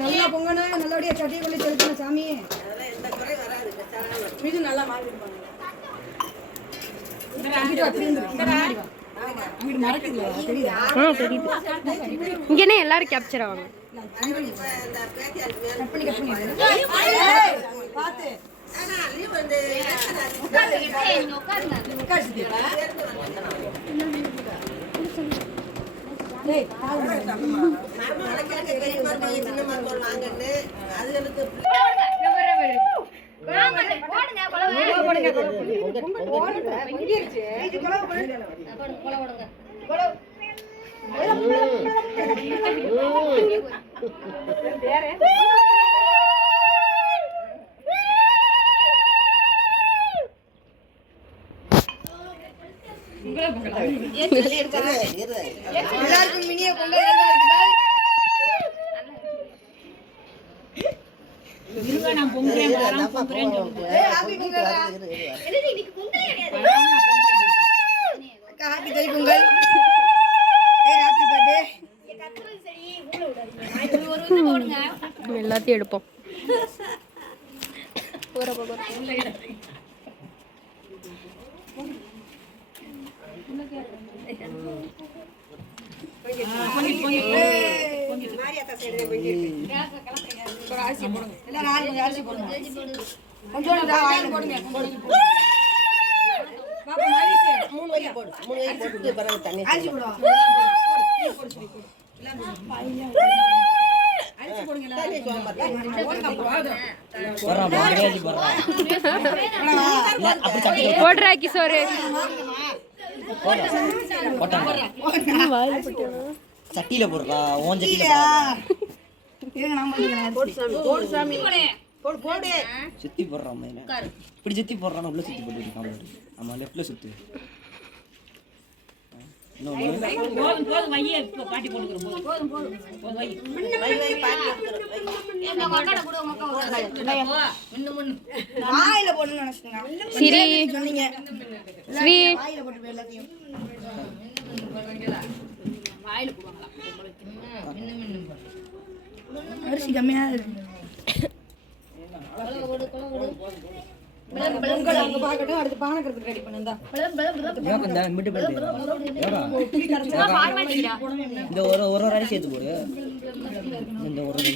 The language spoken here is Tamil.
நல்லா பொங்கணும், நல்லபடியா சட்டியை கொண்டு செலுத்தணும் சாமி. இது நல்லா இங்க எல்லாரும் கேப்சர் ஆவாங்க. எல்லாருக்கும் மினிய பொங்கல். எல்லாத்தையும் எடுப்போம். போடுறா கிஷோரு. சட்டியில போடுறா, ஓன் சட்டியில சுத்தி போடுறான். இப்படி சுத்தி போடுறான், உள்ள சுத்தி போட்டு. ஆமா, லெஃப்ட்ல சுத்து. அரிசி கம்மியா இருக்கு. அடுத்து பானக்கிறதுக்கு ரெடி பண்ணுந்தா இந்த ஒரு அரிசி சேர்த்து போடு. இந்த ஒரு அரிசி